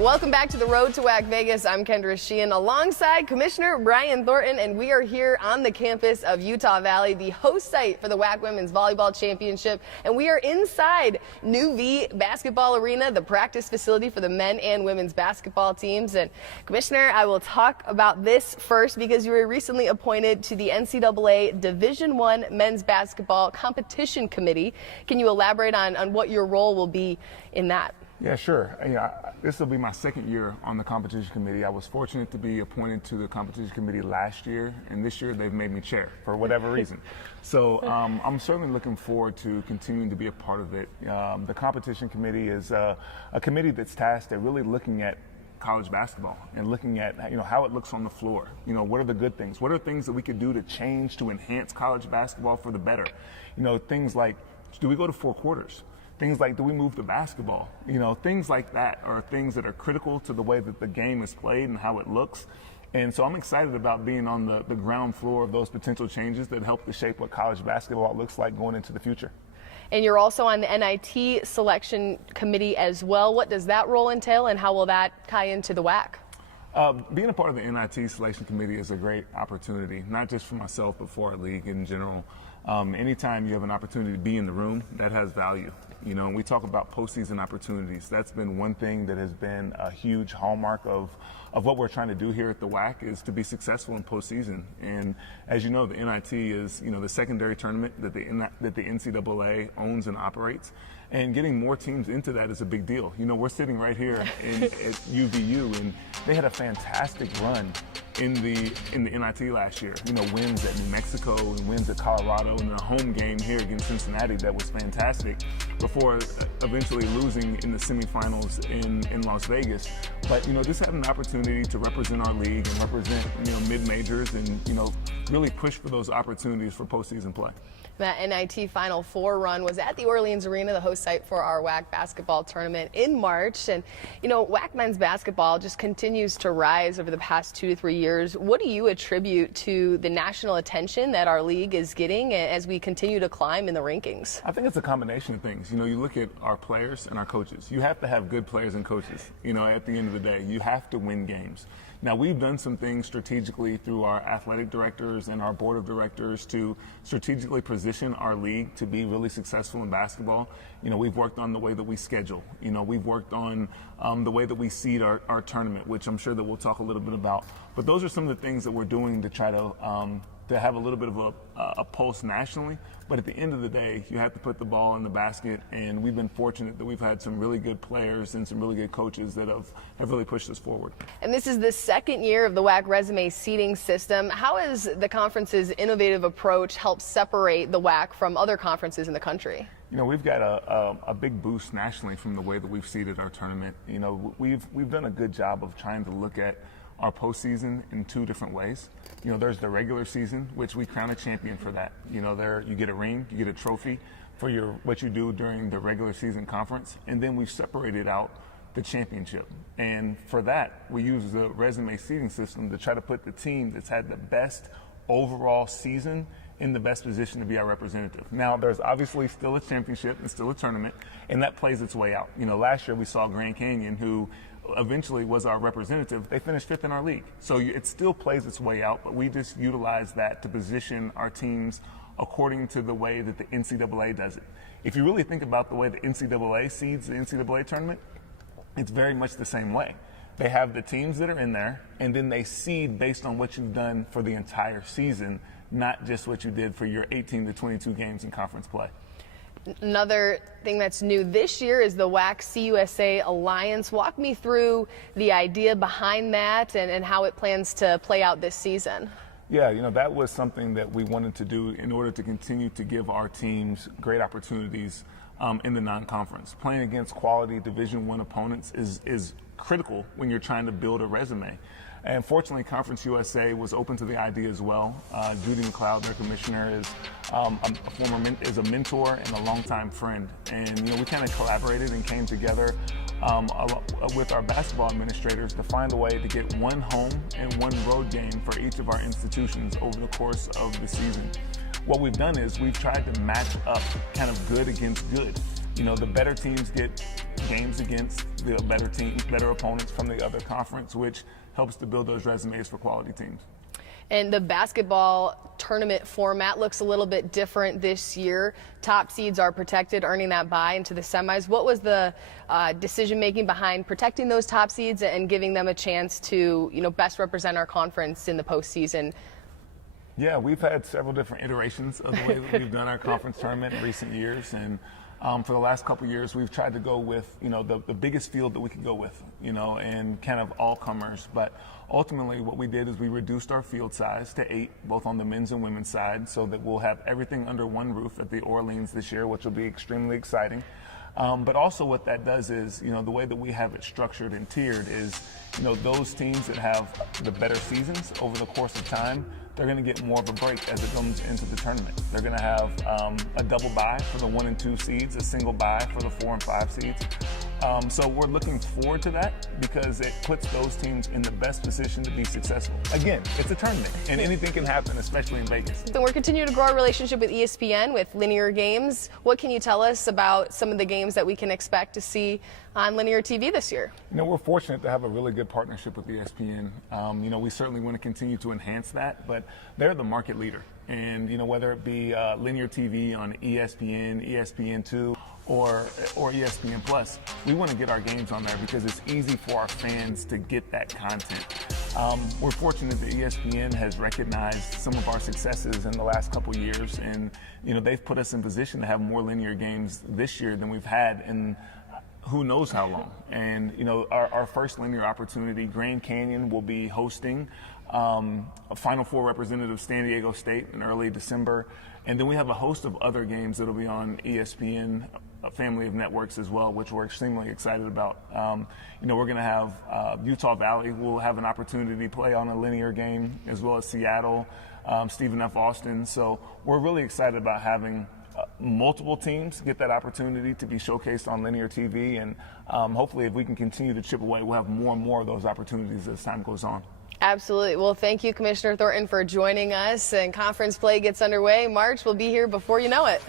Welcome back to the Road to WAC Vegas. I'm Kendra Sheehan alongside Commissioner Brian Thornton, and we are here on the campus of Utah Valley, the host site for the WAC Women's Volleyball Championship. And we are inside New V Basketball Arena, the practice facility for the men and women's basketball teams. And Commissioner, I will talk about this first because you were recently appointed to the NCAA Division I Men's Basketball Competition Committee. Can you elaborate on what your role will be in that? Yeah, sure. This will be my second year on the competition committee. I was fortunate to be appointed to the competition committee last year, and this year they've made me chair for whatever reason. So I'm certainly looking forward to continuing to be a part of it. The competition committee is a committee that's tasked at really looking at college basketball and looking at how it looks on the floor. What are the good things? What are things that we could do to change, to enhance college basketball for the better? Things like, do we go to 4 quarters? Things like, do we move the basketball? Things like that are things that are critical to the way that the game is played and how it looks. And so I'm excited about being on the ground floor of those potential changes that help to shape what college basketball looks like going into the future. And you're also on the NIT selection committee as well. What does that role entail, and how will that tie into the WAC? Being a part of the NIT selection committee is a great opportunity, not just for myself, but for our league in general. Anytime you have an opportunity to be in the room, that has value. And we talk about postseason opportunities. That's been one thing that has been a huge hallmark of what we're trying to do here at the WAC, is to be successful in postseason. And as you know, the NIT is the secondary tournament that the NCAA owns and operates. And getting more teams into that is a big deal. We're sitting right here at UVU, and they had a fantastic run in the NIT last year. Wins at New Mexico and wins at Colorado, and a home game here against Cincinnati that was fantastic, before eventually losing in the semifinals in Las Vegas. But just having an opportunity to represent our league and represent mid-majors and really push for those opportunities for postseason play. That NIT Final Four run was at the Orleans Arena, the host site for our WAC basketball tournament in March. And, WAC men's basketball just continues to rise over the past 2 to 3 years. What do you attribute to the national attention that our league is getting as we continue to climb in the rankings? I think it's a combination of things. You look at our players and our coaches. You have to have good players and coaches. At the end of the day, you have to win games. Now, we've done some things strategically through our athletic directors and our board of directors to strategically position our league to be really successful in basketball. We've worked on the way that we schedule. We've worked on the way that we seed our tournament, which I'm sure that we'll talk a little bit about. But those are some of the things that we're doing to try to have a little bit of a pulse nationally. But at the end of the day, you have to put the ball in the basket, and we've been fortunate that we've had some really good players and some really good coaches that have really pushed us forward. And this is the second year of the WAC resume seeding system. How has the conference's innovative approach helped separate the WAC from other conferences in the country? We've got a big boost nationally from the way that we've seeded our tournament. We've done a good job of trying to look at our postseason in 2 different ways. There's the regular season, which we crown a champion for that. There you get a ring, you get a trophy for what you do during the regular season conference, and then we've separated out the championship. And for that, we use the resume seeding system to try to put the team that's had the best overall season in the best position to be our representative. Now, there's obviously still a championship and still a tournament, and that plays its way out. Last year we saw Grand Canyon, who eventually was our representative. They finished 5th in our league. So it still plays its way out, but we just utilize that to position our teams according to the way that the NCAA does it. If you really think about the way the NCAA seeds the NCAA tournament, it's very much the same way. They have the teams that are in there, and then they seed based on what you've done for the entire season, not just what you did for your 18 to 22 games in conference play. Another thing that's new this year is the WAC CUSA Alliance. Walk me through the idea behind that and how it plans to play out this season. Yeah, that was something that we wanted to do in order to continue to give our teams great opportunities in the non-conference. Playing against quality Division I opponents is critical when you're trying to build a resume. And fortunately, Conference USA was open to the idea as well. Judy McLeod, their commissioner, is a mentor and a longtime friend. And we kind of collaborated and came together with our basketball administrators to find a way to get 1 home and 1 road game for each of our institutions over the course of the season. What we've done is we've tried to match up kind of good against good. The better teams get games against the better teams, better opponents from the other conference, which helps to build those resumes for quality teams. And the basketball tournament format looks a little bit different this year. Top seeds are protected, earning that bye into the semis. What was the decision-making behind protecting those top seeds and giving them a chance to, best represent our conference in the postseason? Yeah, we've had several different iterations of the way that we've done our conference tournament in recent years, and for the last couple of years, we've tried to go with, the biggest field that we could go with, and kind of all comers. But ultimately, what we did is we reduced our field size to 8, both on the men's and women's side, so that we'll have everything under one roof at the Orleans this year, which will be extremely exciting. But also what that does is, the way that we have it structured and tiered is, those teams that have the better seasons over the course of time, they're going to get more of a break as it comes into the tournament. They're going to have a double bye for the 1 and 2 seeds, a single bye for the 4 and 5 seeds. So we're looking forward to that because it puts those teams in the best position to be successful. Again, it's a tournament, and anything can happen, especially in Vegas. So we're continuing to grow our relationship with ESPN with linear games. What can you tell us about some of the games that we can expect to see on linear TV this year? We're fortunate to have a really good partnership with ESPN. We certainly want to continue to enhance that, but they're the market leader. And, whether it be linear TV on ESPN, ESPN2, or ESPN Plus, we want to get our games on there because it's easy for our fans to get that content. We're fortunate that ESPN has recognized some of our successes in the last couple years, and they've put us in position to have more linear games this year than we've had in who knows how long. And our first linear opportunity, Grand Canyon will be hosting a Final Four representative, San Diego State, in early December. And then we have a host of other games that will be on ESPN, a family of networks as well, which we're extremely excited about. We're going to have Utah Valley will have an opportunity to play on a linear game, as well as Seattle, Stephen F. Austin. So we're really excited about having multiple teams get that opportunity to be showcased on linear TV. And hopefully if we can continue to chip away, we'll have more and more of those opportunities as time goes on. Absolutely. Well, thank you, Commissioner Thornton, for joining us. And conference play gets underway. March will be here before you know it.